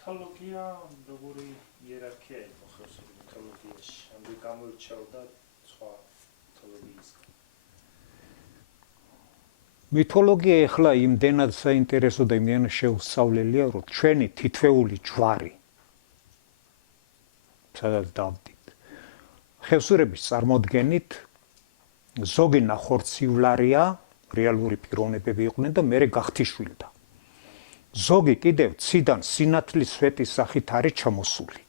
მითოლოგია როგორი იერარქია იყო ხევსური მითოლოგიაში? ამბი გამოირჩეოდა სხვა მითოლოგიისგან. მითოლოგია ეხლა იმდენად საინტერესო და იმდენად შეუსწავლელია, რომ ჩვენი თითოეული ჯვარი სადაც დავდით. ხევსურების წარმოდგენით ზოგი ნახორცივლარია, რეალური პიროვნებები იყვნენ და მერე გახთიშვილდა. ზოგი კიდევ ციდან სინათლის სვეტის სახით არის ჩამოსული.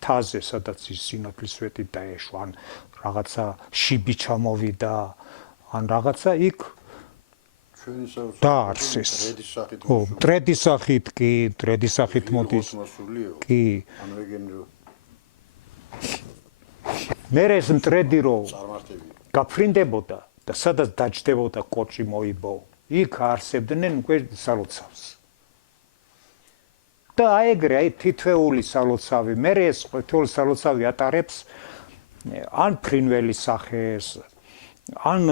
თაზე, სადაც ის სინათლის სვეტი დაეშვა, ან რაღაცა შიბი ჩამოვიდა, ან რაღაცა იქ დაარსეს. მტრედის სახით კი, მტრედის სახით მოდის. კი. მერე ეს მტრედი რო გაფრინდებოდა და სადაც დაჯდებოდა კოჭი მოიბო, იქ არსებდნენ უკვე სალოცავს. და აეგრე აი თითოეული სალოცავი, მერე ეს თითოეული სალოცავი ატარებს ან ფრინველის სახეს, ან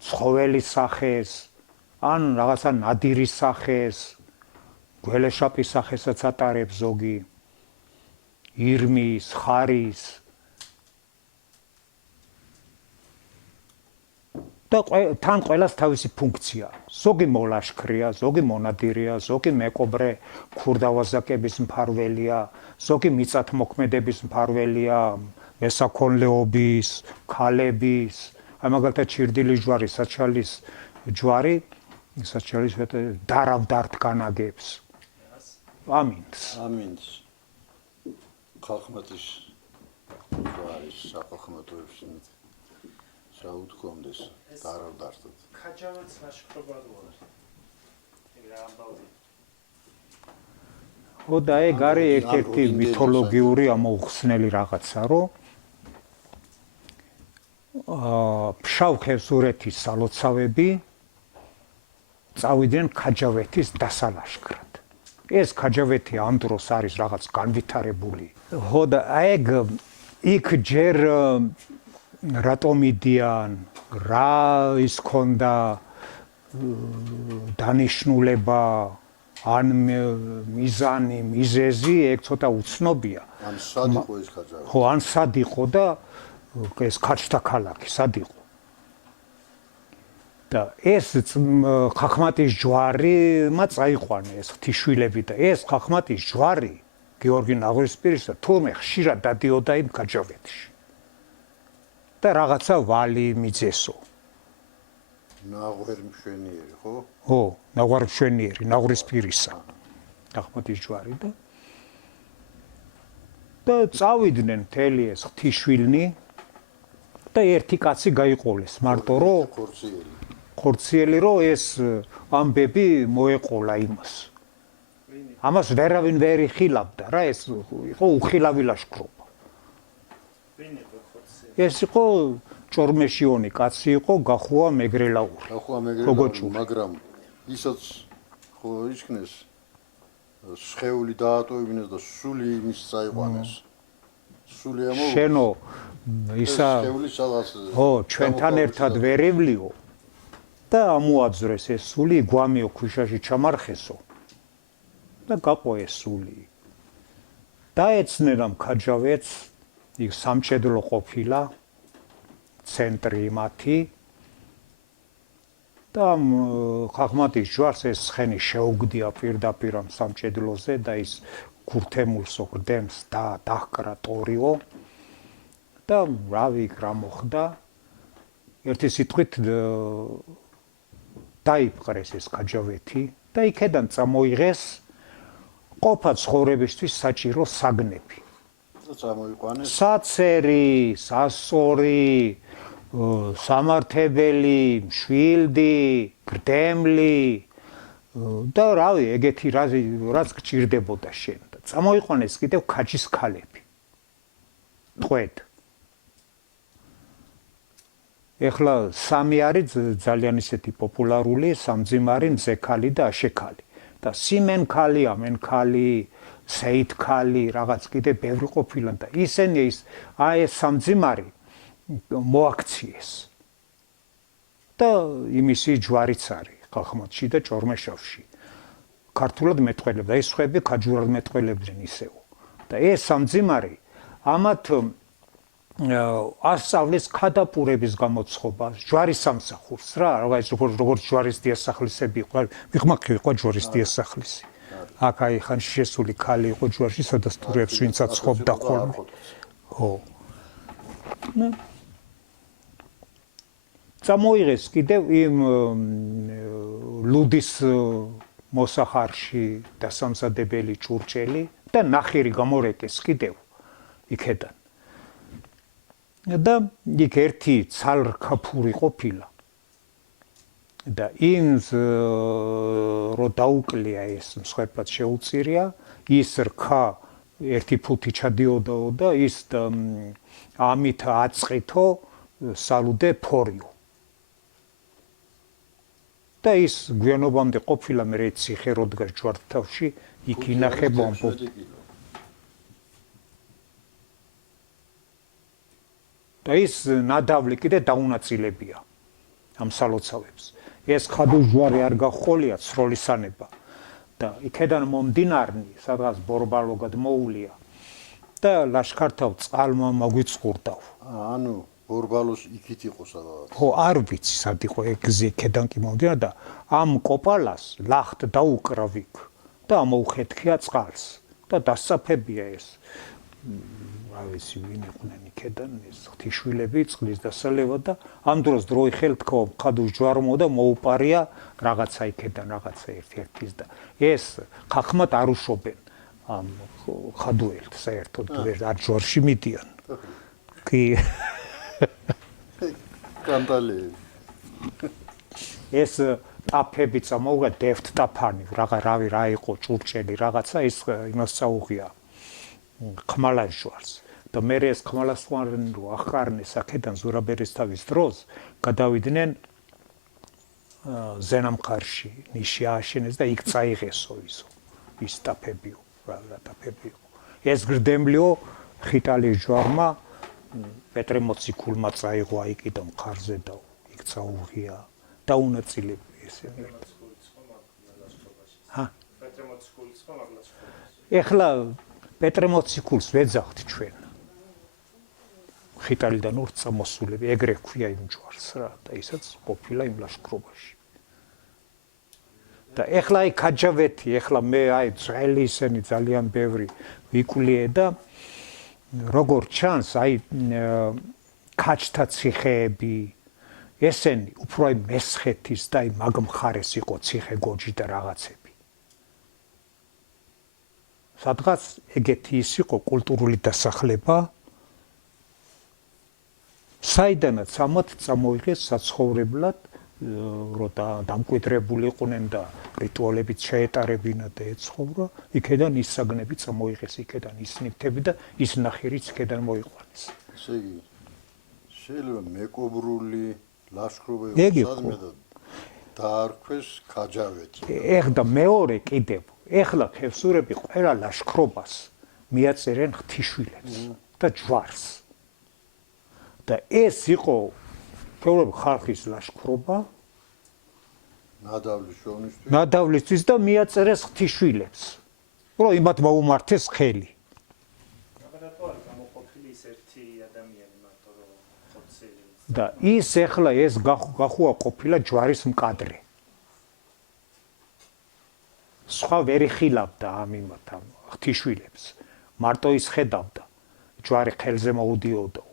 ცხოველის სახეს, ან რაღაცა ნადირის სახეს, გველეშაპის სახესაც ატარებს ზოგი, ირმის, ხარის. და თან ყველას თავისი ფუნქცია. ზოგი მოლაშქრია, ზოგი მონადირია, ზოგი მეკობრე ქურდავაზაკების მფარველია, ზოგი მიწათმოქმედების მფარველია, მესაქონლეობის, ქალების, აი მაგალითად ჩირდილის ჯვარი, საჩალის ჯვარი, საჩალის დარავდართ განაგებს. ამინს. ამინს. ხალხმატის ჯვარის სახალხმატოებს საუთქონდეს დარავდართოთ. ქაჯავაც ლაშქრობა რო არის. ეგ რა ამბავი. ხო და ეგ არის ერთ-ერთი მითოლოგიური ამოუხსნელი რაღაცა, რომ ფშავ ხევსურეთის სალოცავები წავიდნენ ქაჯავეთის დასალაშქრად. ეს ქაჯავეთი ამ დროს არის რაღაც განვითარებული. ხო და ეგ იქ ჯერ რატომ იდიან, რა ის ქონდა დანიშნულება, ან მიზანი, მიზეზი, ეგ ცოტა უცნობია. ან სად იყო ეს ქაჯავეთი? ხო, ან სად იყო და ეს ქაჯთა ქალაქი სად იყო. და ეს ხახმატის ჯვარიმა წაიყვანა ეს ღვთისმშვილები და ეს ხახმატის ჯვარი გეორგი ნაღვრისპირისა თურმე ხშირად დადიოდა იმ ქაჯავეთში. და რაღაცა ვალი მიძესო. ნაღვერმშვენიერი, ხო? ხო, ნაღვარმშვენიერი, ნაღვრისპირისა. ხახმატის ჯვარი და წავიდნენ მთელი ეს ღვთისმშვილნი და ერთი კაცი გაიყოლეს მარტო რომ ხორციელი რომ ეს ამბები მოეყოლა იმას. ამას ვერავინ ვერ იხილავდა რა, ეს იყო უხილავი ლაშქრობა. ეს იყო ჭორმეშიონი კაცი იყო, გახუა მეგრელაური. გახუა მეგრელაური, მაგრამ ისაც ხო ისქნეს სხეული დაატოვებინეს და სული იმის წაიყვანეს. სული ამო შენო ისა სხეული სადაც ხო, ჩვენთან ერთად ვერევლიო და ამოაძრეს ეს სული, გვამიო ქვიშაში ჩამარხესო და გაყო ეს სული. დაეცნენ ამ ქაჯავეთს, იქ სამჭედლო ყოფილა, ცენტრი მათი და ხახმატის ჯვარს ეს ცხენი შეუგდია პირდაპირ ამ სამჭედლოზე და ის ქურთემულსო გდემს და დაჰკრა ტორიო და რავი რა მოხდა. ერთი სიტყვით დაიპყრეს ეს ქაჯავეთი და იქედან წამოიღეს ყოფა ცხოვრებისთვის საჭირო საგნები. წამოიყვანეს საცერი, სასორი, სამართებელი, მშვილდი, გრდემლი და რავი, ეგეთი რაც გჭირდებოდა შენ. წამოიყვანეს კიდევ ქაჯის ქალები. ტყვედ. ეხლა სამი არის ძალიან ისეთი პოპულარული, სამძიმარი, მზექალი და აშექალი. და სიმენქალი, ამენქალი, სეითქალი, რაღაც კიდე ბევრი ყოფილა და ისინი ეს სამძიმარი მოაქციეს. და იმისი ჯვარიც არის ხახმატში და ჭორმეშავში. ქართულად მეტყველებდა, ეს სხვები ქაჯურად მეტყველებდნენ ისევ. და ეს სამძიმარი ამათ ასწავლის ქადაპურების გამოცხობას, ჯვარის სამსახურს რა, როგორც ჯვარის დიასახლისები იყო, ვიღმაკი იყო ჯვარის დიასახლისი. აქ აი ხან შესული ქალი იყო ჯვარში, სადაც თურებს ვინცაც ცხობდა ხოლმე. ხო. წამოიღეს კიდევ იმ ლუდის მოსახარში დასამზადებელი ჭურჭელი და ნახირი გამორეკეს კიდევ იქედან. და იქ ერთი ცალრქაფური ყოფილა. და იმს რო დაუკლია ეს მსხვერპლად შეუწირია, ის რქა ერთი ფუთი ჩადიოდაო და ის ამით აწყითო სალუდე ფორიო. და ის გვიანობამდე ყოფილა მე ციხე რო დგას ჯვართავში, იქ ინახება ამბობ. და ის ნადავლი კიდე დაუნაწილებია ამ სალოცავებს. ეს ხადუჯვარი არ გახოლია ცროლისანება და იქედან მომდინარნი სადღაც ბორბალოგად მოულია და ლაშქართავ წყალმა მოგვიწყურდავ. ანუ ბორბალოს იქით იყო სადღაც. ხო, არ ვიცი სად იყო ეგზე იქედან კი მომდინარ და ამ კოპალას ლახტ დაუკრავ იქ და ამოუხეთქია წყალს და დასწაფებია ეს. არ ვიცი ვინ იყვნენ იქედან ეს ღვთისმშობლები წყლის დასალევა და ამ დროს დროი ხელთქო ხადუს ჯვარმო და მოუპარია რაღაცა იქედან რაღაცა ერთ-ერთის და ეს ხახმად არ უშობენ ამ ხადუელთ საერთოდ არ ჯვარში მიდიან. კი კანტალე ეს ტაფები წამოუღა დევთ ტაფანი რავი რა იყო ჭურჭელი რაღაცა ის იმას წაუღია ხმალას ჯვარს და მე ეს ხმალას ყვარენ რო ახარნეს აქედან ზურაბერესთავის დროს გადავიდნენ ზენამხარში ნიში ააშენეს და იქ წაიღესო ის ტაფებიო რა ტაფებიო ეს გრდემლიო ხიტალი ჯვარმა პეტრე მოციქულმა წაიღო აიკიდა მხარზე და იქ წაუღია და უნაწილები ესენი ჰა პეტრე მოციქულის ხო მაგლას ეხლა პეტრე მოციქულს ვეძახთ ჩვენ ხიტალიდან ორ წამოსულები ეგრე ქვია იმ ჯვარს რა და ისაც ყოფილა იმ ლაშქრობაში და ეხლა აი ქაჯავეთი ეხლა მე აი ძველი ისენი ძალიან ბევრი ვიკვლიე და როგორც ჩანს აი ქაჯთა ციხეები ესენი უფრო აი მესხეთის და აი მაგ მხარეს იყო ციხე გოჯი და რაღაცები სადღაც ეგეთი ის იყო კულტურული დასახლება საიდანაც ამათ წამოიღეს საცხოვრებლად რო დამკვიდრებული იყვნენ და რიტუალებით შეეტარებინა და ეცხოვრა იქედან ის საგნები წამოიღეს იქედან ის ნივთები და ის ნახირიც იქედან მოიყვანეს ესე იგი შეიძლება მეკობრული ლაშქრობები სადმე და დაარქვეს ქაჯავეთი ეხლა მეორე კიდევ ეხლა ხევსურები ყველა ლაშქრობას მიაწერენ ღვთისმშობლებს და ჯვარს და ეს იყო ჩვეულებრივ ხალხის ლაშქრობა ნადავლისთვის და მიაწერეს ღვთისმშობლებს რომ იმათ მოუმართეს ხელი და ის ეხლა ეს გახუა ყოფილა ჯვარის მკადრე სხვა ვერ იხილავდა ამ იმათ ამ ღვთისმშობლებს მარტო ის ხედავდა ჯვარი ხელზე მოუდიოდა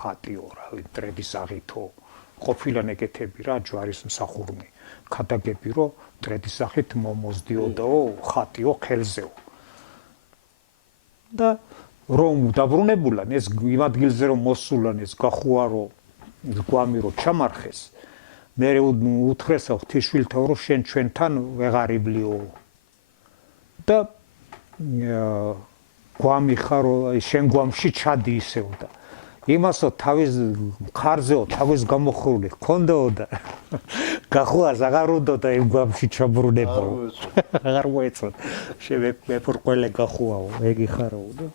ხატიო რა ტრედის აღითო ყოფილან ეგეთები რა ჯვარის მსახურნი ქადაგები რო ტრედის სახით მომოსდიოდაო ხატიო ხელზეო და რომ დაბრუნებულან ეს იმ ადგილზე რომ მოსულან ეს გახუა რო გვამი რო ჩამარხეს მე უთხრესა ღვთისმშობელთა რომ შენ ჩვენთან ვეღარ იბლიო და გვამი ხარო შენ გვამში ჩადი ისევ და იმასო თავის მხარზეო თავის გამოხურული ჰქონდაო და გახუას აღარ უნდოდა იმ გვამში ჩაბრუნებო აღარ მოეწოდ შემეფურყველე გახუაო ეგი ხარო და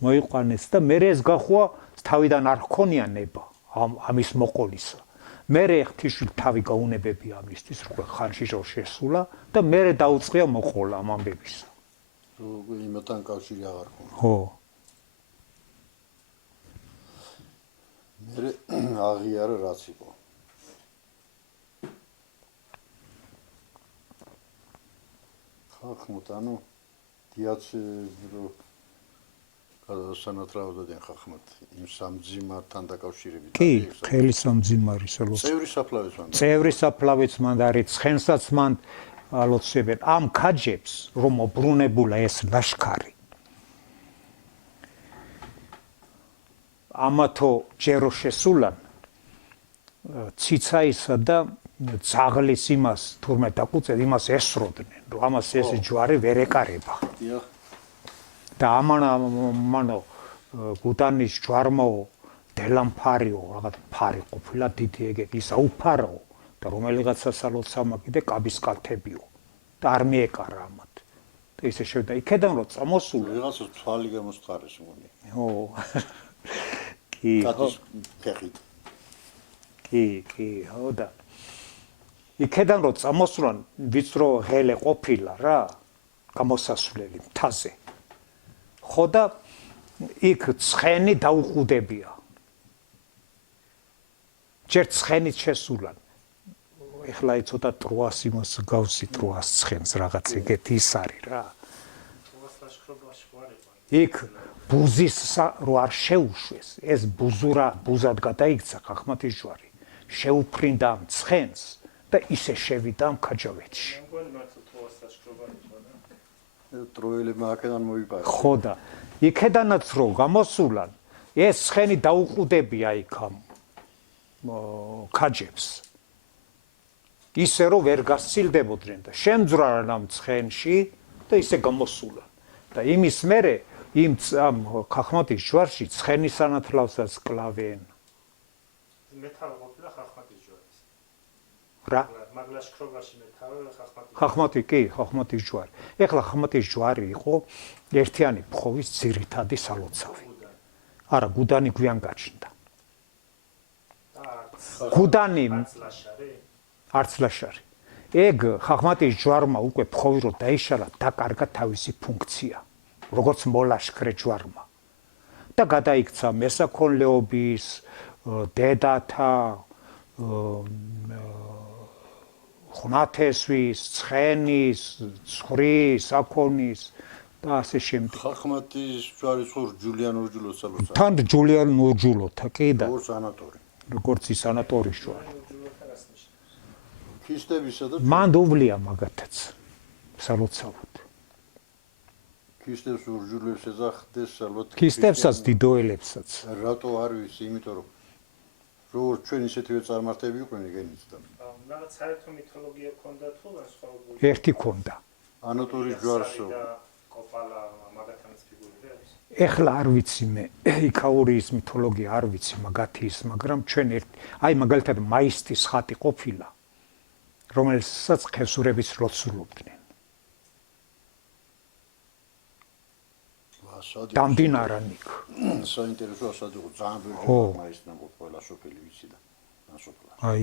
მოიყვანეს და მე ეს გახუა თავიდან არ ჰქონია ნება ამის მოყოლისა მერე ღვთისმშობლი თავი გაუნებებია ამისთვის, რომ ხანში რო შესულა და მერე დაუწყია მოყოლა ამ ამბებისა. იმათან კავშირი აღარ ქონდა. ხო. მერე აღიარა რაც იყო. ხახმოთ, ანუ დიაც რო გადასანათლავდნენ ხახმოთ იმ სამძიმართან დაკავშირებით. კი, ხელი სამძიმარისა ლოცვა. წევრი საფლავიც მან. წევრი საფლავიც მან არის, ცხენსაც მან ალოცებენ. ამ ქაჯებს რომ მობრუნებულა ეს ლაშქარი. ამათო ჯერო შესულან ციცაისა და ძაღლის იმას თურმე დაკუწეთ, იმას ესროდნენ, რომ ამას ეს ჯვარი ვერ ეკარება. დიახ. და ამანო გუდანის ჯვარმო დელამფარიო რაღაც ფარი ყოფილა დიდი ეგეთი ისა უფარო და რომელიღაცა სალოცავმა კიდე კაბის კალთებიო და არ მიეკარა ამათ და ისე შევიდა იქედან რომ წამოსულა რაღაცა თვალი გამოსყარეს მგონი. ო კი კატის ფეხით. კი ხო და იქედან რომ წამოსულან ვიწრო ღელე ყოფილა რა გამოსასვლელი მთაზე ხო და იქ ცხენი დაუყუდებია. ჯერ ცხენით შესულან. ეხლა ცოტა ტროას იმას გავსი ტროას ცხენს რაღაც ეგეთი ის არის რა. იქ ბუზის რო არ შეუშვეს, ეს ბუზურა ბუზად გადაიქცა ხახმათის ჯვარი. შეუფრინდა ამ ცხენს და ისე შევიდა ამ ქაჯავეთში. ტროელებმა აქედან მოიპარა. ხო და იქედანაც რო გამოსულან, ეს ცხენი დაუყუდებია იქ ამ ქაჯებს. ისე რომ ვერ გასცილდებოდნენ და შემძვრარან ამ ცხენში და ისე გამოსულან. და იმის მერე იმ ამ ხახმათის ჯვარში ცხენის სანათლავსაც კლავენ. მეთავი ყოფილა ხახმათის ჯვარის. რა? მაგლაშქრობაში მეთავი ხახმათის. ხახმათი კი, ხახმათის ჯვარი. ეხლა ხახმათის ჯვარი იყო ერთიანი ფხოვის ძირითადი სალოცავი. არა, გუდანი გვიან გაჩნდა. გუდანი არც ლაშარი. ეგ ხახმათის ჯვარმა უკვე ფხოვი რო დაიშალა, დაკარგა თავისი ფუნქცია, როგორც მოლაშქრე ჯვარმა. და გადაიქცა მესაქონლეობის, დედათა, ხნათესვის, ცხენის, ცხვრის, აქონის და ასე შემდეგ. ხახმათის ჯვარის ხო ჯულიან ორჯულოს სალოცავი. თან ჯულიან ორჯულოთა კი და როგორც ანატორი. როგორც ის ანატორის ჯვარი. ქისტებისა და მან უვლია მაგათაც სალოცავად. ქისტებს ორჯულებს ეძახდეს ალბათ. ქისტებსაც დიდოელებსაც. რატო არ ვიცი, იმიტომ რომ როგორც ჩვენ ისეთივე წარმართები იყვნენ ეგენიცდა. რაღაც საერთო მითოლოგია ქონდა თუ სხვა ერთი ქონდა. ანატორის ჯვარსო. კოპალა მაგათაც ფიგურები არის. ეხლა არ ვიცი მე იქაურიის მითოლოგია არ ვიცი მაგათი ის, მაგრამ ჩვენ აი მაგალითად მაისტის ხატი ყოფილა, რომელსაც ხევსურებიც ლოცულობდნენ. დამდინარან იქ. საინტერესო ასად იყო ძალიან ბევრი მაისტნა ყველა სოფელი ვიცი და ნასოფლარი. აი